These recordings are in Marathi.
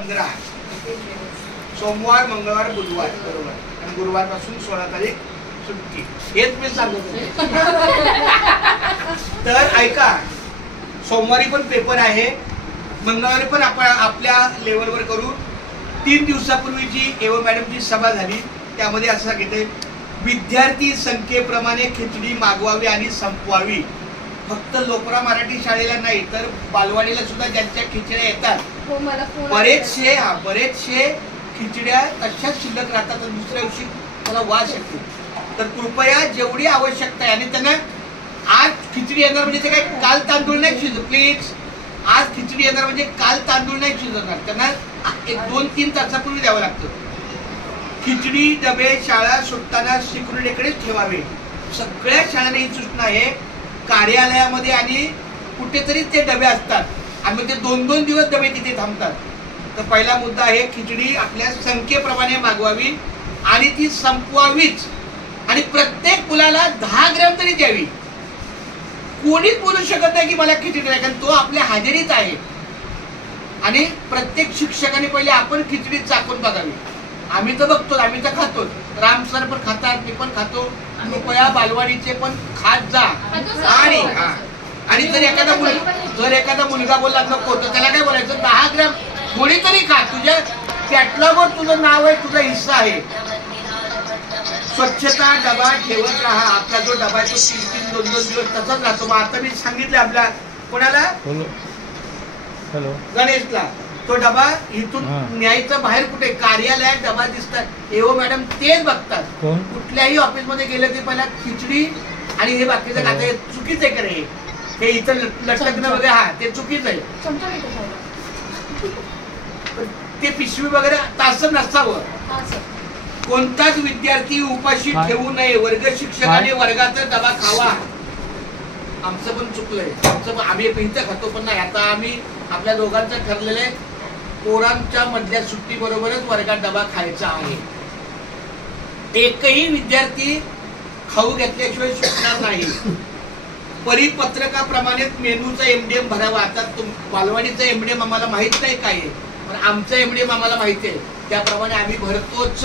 15 सोमवार मंगळवार बुधवार बरोबर, आणि गुरुवार पासून 16 तारीख सुट्टी. हेच मी सांगत होते. तर ऐका, सोमवारी पण पेपर आहे, मंगळवारी पण आपण आपल्या लेवलवर करू. 3 दिवसापूर्वी जी एवो मॅडमची सभा झाली त्यामध्ये असं सांगितले, विद्यार्थी संख्येप्रमाणे खिचडी मागवावी आणि संपवावी. फक्त लोकरा मराठी शाळेला नाही तर बालवाडीला सुद्धा ज्यांच्या खिचड्या येतात बरेचशे खिचड्या तशाच शिल्लक राहतात आणि दुसऱ्या दिवशी त्याला वास येतो. तर कृपया जेवढी आवश्यकता आहे, आणि त्यांना आज खिचडी येणार म्हणजे ते काही काल तांदूळ नाही शिजत, प्लीज आज खिचडी येणार म्हणजे काल तांदूळ नाही शिजवणार, त्यांना 1-2-3 तासापूर्वी द्यावं लागतं. खिचडी डबे शाळा सुटताना सिक्युरिटीकडेच ठेवावे. सगळ्या शाळांना ही सूचना आहे. कार्यालयामध्ये आणि कुठेतरी ते डबे असतात आणि ते 2-2 दिवस डबे तिथे थांबतात. तर पहिला मुद्दा आहे, खिचडी आपल्या संख्येप्रमाणे मागवावी आणि ती संपवावीच, आणि प्रत्येक मुलाला 10 ग्रॅम तरी द्यावी. कोणीच बोलू शकत नाही की मला खिचडी नाही, कारण तो आपल्या हजेरीत आहे. आणि प्रत्येक शिक्षकाने पहिले आपण खिचडी चाकून बघावी. आम्ही तर बघतो, आम्ही तर खातो, राम सर पण खातात, मी पण खातो. कृपया बालवाडीचे पण खात जा. आणि जर एखादा मुलगा बोलला नको तर त्याला काय बोलायचं, 10 ग्रॅम कोणीतरी खा, तुझ्या कॅटलॉगवर तुझं नाव आहे, तुझा हिस्सा आहे. स्वच्छता डबा ठेवत राहा. आपला जो डबा आहे तो 3-3, 2-2 दिवस तसाच राहतो. मग आता मी सांगितलं आपल्या कोणाला, गणेशला, तो डबा इथून न्यायचं बाहेर कुठे कार्यालयात डबा दिसतात, एवो मॅडम तेच बघतात. कुठल्याही ऑफिस मध्ये गेलं की पहिला खिचडी आणि हे बाकीचं खाता. हे चुकीचं आहे का रे, हे इथं लटकणं वगैरे, हा ते चुकीचं आहे. ते पिशवी वगैरे तासं नसावं. कोणताच विद्यार्थी उपाशी ठेवू नये. वर्ग शिक्षकाने वर्गाचा डबा खावा. आमचं पण चुकलंय, आम्ही इथं खातो पण नाही. आता आम्ही आपल्या दोघांचं ठरलेलं आहे, पोरांच्या मधल्या सुट्टी बरोबरच वर्गात डबा खायचा आहे. एकही विद्यार्थी खाऊ घेतल्याशिवाय सुटणार नाही. परिपत्रकाप्रमाणे मेनूचा एमडीएम भरावा. आता बालवाडीचा एमडीएम आम्हाला माहित नाही काय आहे, पण आमचा एमडीएम आम्हाला माहिती आहे, त्याप्रमाणे आम्ही भरतोच.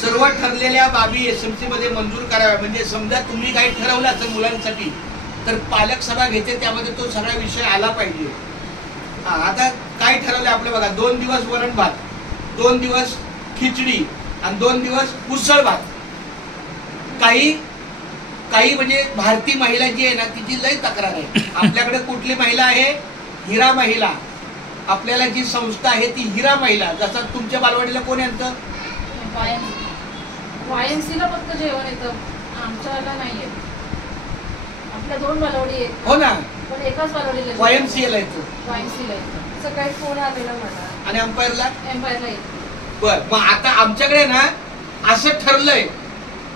सर्व ठरलेल्या बाबी एसएमसी मध्ये मंजूर कराव्या. म्हणजे समजा तुम्ही काही ठरवलं असेल मुलांसाठी तर पालक सभा घेते, त्यामध्ये तो सगळा विषय आला पाहिजे. आता काय ठरवलं आपलं बघा, 2 दिवस वरण भात, 2 दिवस खिचडी आणि 2 दिवस उसळ भात. काही म्हणजे भारतीय महिला जी आहे ना तिची लय तक्रार आहे. आपल्याकडे कुठली महिला आहे, हिरा महिला. आपल्याला जी संस्था आहे ती हिरा महिला. जसं तुमच्या बालवाडीला कोण येतं, वायएमसीला फक्त जेवण येतं, आमच्याला नाही येत. आपल्या 2 बालवाडी आहेत. हो ना, पण एकाच बालवाडीला वायएमसीला येतो. वायएमसीला येतं. सकाळी फोन आलेला मला. आणि एम्पायरला येतो. बर, मग आता आमच्याकडे ना असं ठरलंय,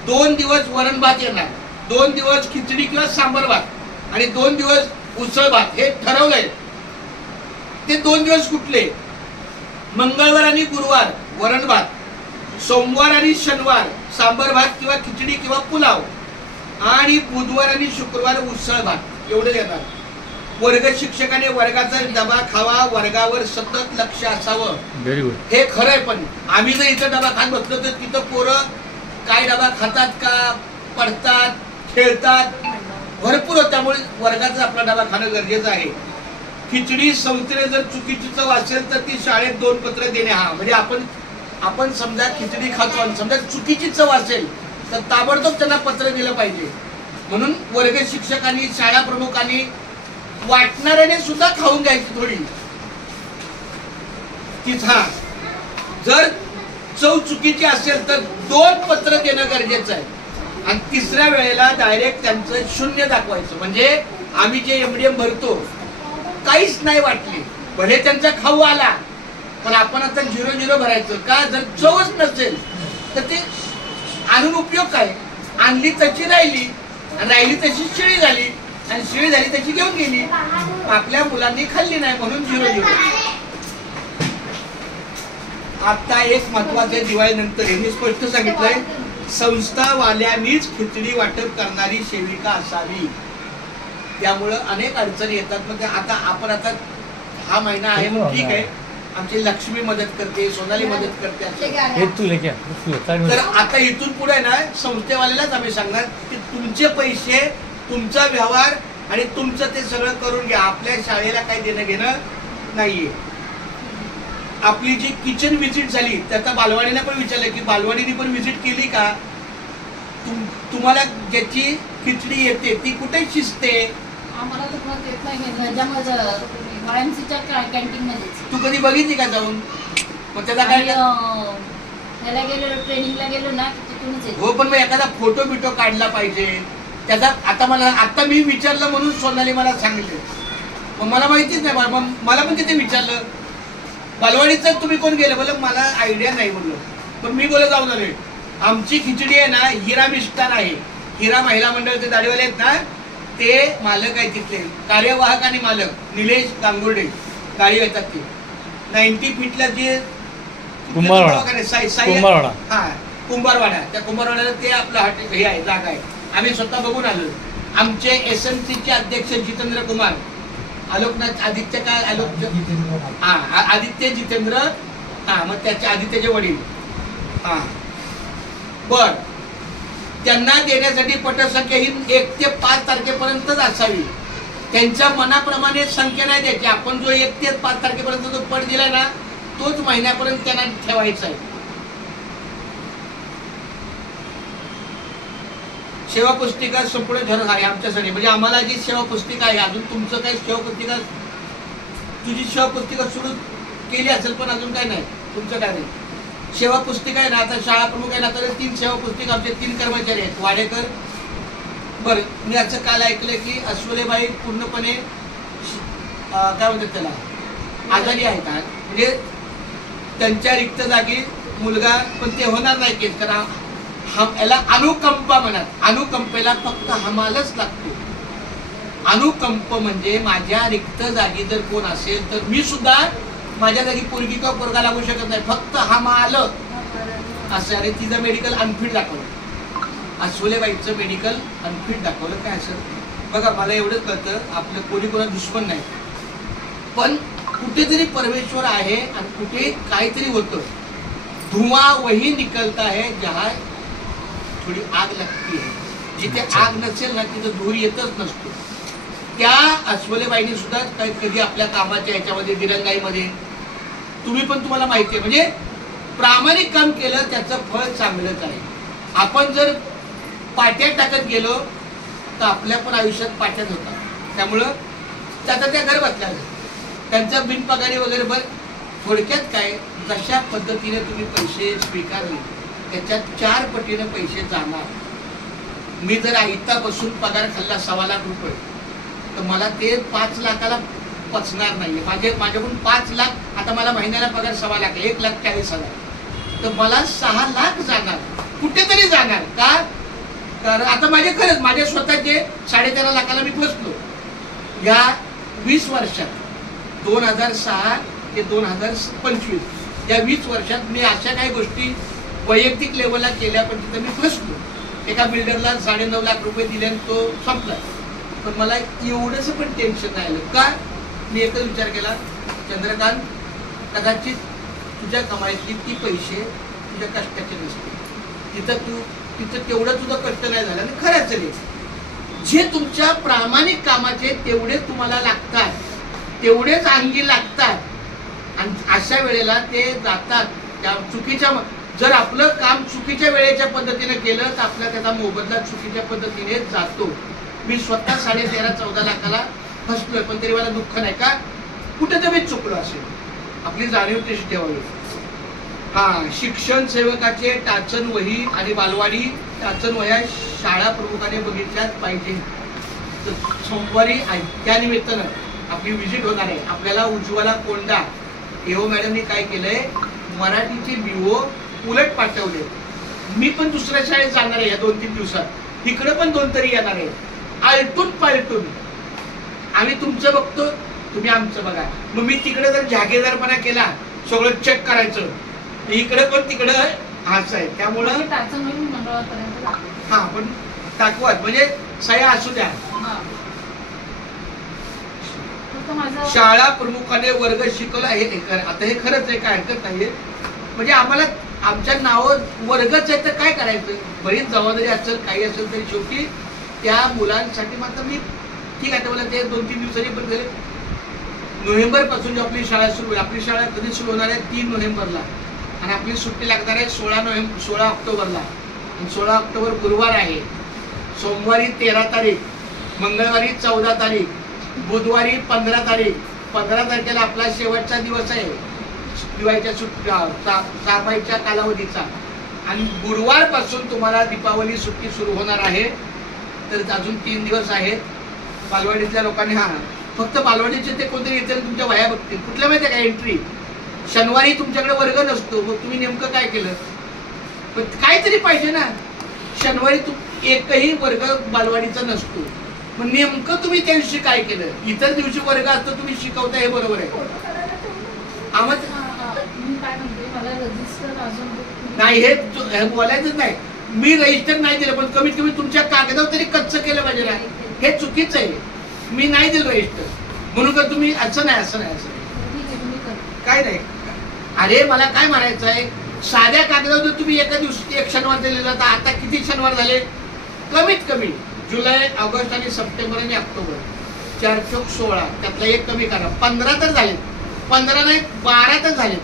2 दिवस वरण भात येणार, 2 दिवस खिचडी किंवा सांबर भात आणि 2 दिवस उसळ भात. हे ठरवलंय. ते 2 दिवस कुठले, मंगळवार आणि गुरुवार वरण भात, सोमवार आणि शनिवार सांबर भात किंवा खिचडी किंवा पुलाव, आणि बुधवार आणि शुक्रवार उसळ भात. एवढे देणार. वर्ग शिक्षकाने वर्गाचा डबा खावा, वर्गावर सतत लक्ष असावं. Very good. हे खरंय. पण आम्ही जर इथं डबा खात बसलो तर तिथं पोरं काय डबा खातात का, पडतात, खेळतात, भरपूर. त्यामुळे वर्गाचा आपला डबा खाणं गरजेचं आहे. खिचडी संस्थेने जर चुकीची चव असेल तर ती शाळेत 2 पत्र देणे. हा म्हणजे आपण समजा खिचडी खातो आणि समजा चुकीची चव असेल तर ताबडतोब त्यांना पत्र दिलं पाहिजे. म्हणून वर्ग शिक्षकांनी, शाळा प्रमुखांनी, वाटणाऱ्याने सुद्धा खाऊन घ्यायची थोडी. हा जर चव चुकीची असेल तर 2 पत्र देणं गरजेचं आहे. आणि 3ऱ्या वेळेला डायरेक्ट त्यांचं 0 दाखवायचं. म्हणजे आम्ही जे एमडीएम भरतो काहीच नाही वाटली, भले त्यांचा खाऊ आला, पण आपण आता 0-0 भरायचं का. जर चवच नसेल तर ते आणून उपयोग काय. आणली तशी राहिली, राहिली तशी शिळी झाली, आणि शिळी झाली तशी घेऊन गेली, आपल्या मुलांनी खाल्ली नाही म्हणून 0-0. आता एक महत्वाचे, दिवाळीनंतर हे मी स्पष्ट सांगितलंय, संस्थावाल्यांनीच खिचडी वाटप करणारी सेविका असावी. त्यामुळं अनेक अडचणी येतात. म्हणजे आता हा महिना आहे मग ठीक आहे, आमची लक्ष्मी मदत करते, सोनाली मदत करते असं. तर आता इथून पुढे ना संस्थेवाल्यालाच आम्ही सांगणार की तुमचे पैसे, तुमचा व्यवहार आणि तुमचं ते सगळं करून घ्या. आपल्या शाळेला काही देणं घेणं नाहीये. आपली जी किचन व्हिजिट झाली त्याचा बालवाडीने पण विचारलं की बालवाडीने पण व्हिजिट केली का, तुम्हाला ज्याची खिचडी येते ती कुठे शिजते. आम्हाला तर मग येत नाही YMCच्या कॅन्टीन मध्ये. तू कधी बघितली का जाऊन. मग त्याचा काय ह्याला गेलो, ट्रेनिंगला गेलो ना तिथूनच येते. हो पण मग एखादा फोटो बिटो काढला पाहिजे त्याचा. आता मी विचारलं म्हणून सोनाली मला सांगितलं, मग मला माहितीच नाही. मला पण तिथे विचारलं बालवाडीचं तुम्ही कोण गेलं, बोल मला आयडिया नाही बोललो. पण मी बोलत जाऊन आलोय. आमची खिचडी आहे ना हिरा मिष्टान आहे. हिरा महिला मंडळ ते दाढीवाले आहेत ना, ते मालक आहे तिथले, कार्यवाहक आणि मालक निलेश गांगुर्डे गाडी येतात ते 90 फीटला जे कुंभारवाडा. हा कुंभारवाडा, त्या कुंभारवाड्याला ते आपलं हे आहे, जागा आहे. आम्ही स्वतः बघून आलो. आमचे SMCचे अध्यक्ष जितेंद्र कुमार, आलोकनाथ आदित्य काय आदित्य जितेंद्र, मग त्याचे आदित्यचे वडील. बर, त्यांना देण्यासाठी पटसंख्या ही 1 ते 5 तारखेपर्यंतच असावी. त्यांच्या मनाप्रमाणे संख्या नाही द्यायची. आपण जो 1 ते 5 तारखेपर्यंत जो पट दिलाय ना तोच महिन्यापर्यंत त्यांना ठेवायचा आहे. सेवा पुस्तिका संपूर्ण झरक आहे आमच्यासाठी. म्हणजे आम्हाला जी सेवा पुस्तिका आहे, अजून तुमचं काही सेवा पुस्तिका, तुझी सेवा पुस्तिका सुरू केली असेल पण अजून काय नाही, तुमचं काय नाही. सेवा पुस्तिका आहे ना, आता शाळा प्रमुख आहे ना, तर 3 सेवा पुस्तिका आमचे 3 कर्मचारी आहेत. वाडेकर. बरं, मी असं काल ऐकलं की अस्वलेबाई पूर्णपणे काय म्हणतात त्याला आजारी आहेत. म्हणजे त्यांच्या रिक्त जागी मुलगा, पण ते होणार नाही केस, कारण याला अनुकंपा म्हणत. अनुकंपेला फक्त हमालच लागतो. अनुकंप म्हणजे माझ्या रिक्त जागी जर कोण असेल तर मी सुद्धा माझ्या जागी पोरगी किंवा पोरगा लागू शकत नाही, फक्त हमाल असं. आणि तिचं मेडिकल अनफिट दाखवलं, अस्वलेबाईचं मेडिकल अनफिट दाखवलं. काय असं बघा, मला एवढंच कळतं आपलं कोणी कोणा दुश्मन नाही, पण कुठेतरी परमेश्वर आहे आणि कुठे काहीतरी होतं. धुआं वही निकलता है जहाँ थोडी आग लागती है. जिथे आग नसेल ना तिथं धूर येतच नसतो. त्या अस्वलेबाईंनी सुद्धा कधी आपल्या कामाच्या ह्याच्यामध्ये दिरंगाईमध्ये, तुम्हाला माहिती आहे, म्हणजे प्रामाणिक काम केलं त्याचं फळ चांगलंच आहे. आपण जर पाट्यात टाकत गेलो तर आपल्या पण आयुष्यात पाट्यात होतात. त्यामुळं आता त्या घर बसल्या त्यांचा बिनपगारी वगैरे. बरं, थोडक्यात काय, जशा पद्धतीने तुम्ही पैसे स्वीकारले त्याच्यात 4 पटीने पैसे जाणार. मी जर आयता बसून पगार खाल्ला 1.25 लाख रुपये तर मला ते 5 लाखाला पचणार नाहीये. माझ्याकडून 5 लाख, आता मला महिन्याला पगार 1.25 लाख, 1,40,000, तर मला 6 लाख जाणार, कुठेतरी जाणार. का? कारण आता खरंच माझ्या स्वतःचे 13.5 लाखाला मी पोचलो या 20 वर्षात. 2006 ते 2025 या 20 वर्षात मी अशा काही गोष्टी वैयक्तिक लेवलला केल्या, पण तिथे मी फसलो. एका बिल्डरला 9.5 लाख रुपये दिले आणि तो संपला. पण मला एवढंच पण टेन्शन नाही आलं. का? मी एकच विचार केला, चंद्रकांत, कदाचित तुझ्या कमाईतली ती पैसे तुझ्या कष्टाचे नसते. तिथं तेवढं तुझं कष्ट नाही झालं. आणि खरंच रे, जे तुमच्या प्रामाणिक कामाचे तेवढे तुम्हाला लागतात, तेवढेच अंगी लागतात. आणि अशा वेळेला ते जातात त्या चुकीच्या. जर आपलं काम चुकीच्या वेळेच्या पद्धतीने केलं तर आपला त्याचा मोबदला चुकीच्या पद्धतीने जातो. मी स्वतः 13.5-14 लाखाला फसलोय, पण तरी मला दुःख नाही. का? कुठे तर मी चुकलो असेल. आपली जाणीव तशी ठेवावी. शिक्षण सेवकाचे टाचन वही आणि बालवाडी टाचन वह्या शाळा प्रमुखाने बघितल्याच पाहिजे. तर सोमवारी त्या निमित्तानं आपली व्हिजिट होणार आहे. आपल्याला उज्ज्वला कोंडा एओ मॅडमनी काय केलंय, मराठीचे BO उलट पाठवले. मी पण दुसऱ्या शाळेत जाणार आहे या 2-3 दिवसात. तिकडे पण 2 तरी येणार आहे. आलटून पालटून आम्ही तुमचं बघतो, तुम्ही आमचं बघा. मग मी तिकडे जर जागेदारपणा केला, सगळं चेक करायचं, इकडे पण तिकडे हाच आहे. त्यामुळं पण दाखवत म्हणजे सह्या असू द्या. फक्त माझं शाळा प्रमुखाने वर्ग शिकवला आता हे खरंच आहे, काय हरकत नाहीये. म्हणजे आम्हाला आमच्या नावावर वर्गच आहे तर काय करायचं. बरीच जबाबदारी असेल काही असेल तरी शेवटी त्या मुलांसाठी मात्र मी ठीक आहे. मला ते 2-3 दिवसांनी पण झाले. नोव्हेंबर पासून जेव्हा आपली शाळा सुरू होईल, आपली शाळा कधी सुरू होणार आहे 3 नोव्हेंबरला आणि आपली सुट्टी लागणार आहे 16 ऑक्टोबरला. आणि 16 ऑक्टोबर गुरुवार आहे. सोमवारी 13 तारीख, मंगळवारी 14 तारीख, बुधवारी 15 तारीख. 15 तारखेला आपला शेवटचा दिवस आहे दिवाळीच्या साफाईच्या कालावधीचा. आणि गुरुवारपासून तुम्हाला दीपावली सुट्टी सुरू होणार आहे. तर अजून 3 दिवस आहेत. बालवाडीतल्या लोकांनी फक्त बालवाडीचे ते कोणतरी येतील तुमच्या वया बघतील. कुठल्या माहिती आहे का एंट्री शनिवारी तुमच्याकडे वर्ग नसतो. मग तुम्ही नेमकं काय केलं. पण काहीतरी पाहिजे ना. शनिवारी एकही वर्ग बालवाडीचा नसतो. मग नेमकं तुम्ही त्या दिवशी काय केलं. इतर दिवशी वर्ग असतो तुम्ही शिकवता हे बरोबर आहे. मी काय म्हणते मला रजिस्टर अजून नाही हे बोलायचंच नाही. मी रजिस्टर नाही दिलं पण कमीत कमी तुमच्या कागदावर तरी कच्चं केलं पाहिजे ना. हे चुकीचं आहे. मी नाही दिलं रजिस्टर म्हणून का तुम्ही असं नाही काय नाही. अरे मला काय म्हणायचं आहे साध्या कागदावर जर तुम्ही एका दिवशी एक शनिवार दिलेला तर आता किती शनिवार झाले. कमीत कमी जुलै, ऑगस्ट आणि सप्टेंबर आणि ऑक्टोबर 4 चोक 16 त्यातला एक कमी करा 15 तर झाले. 15 नाही 12 तर झाले.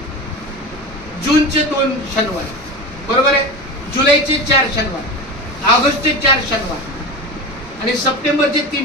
जूनचे 2 शनिवार बरोबर आहे. जुलैचे 4 शनिवार, ऑगस्टचे 4 शनिवार आणि सप्टेंबरचे 3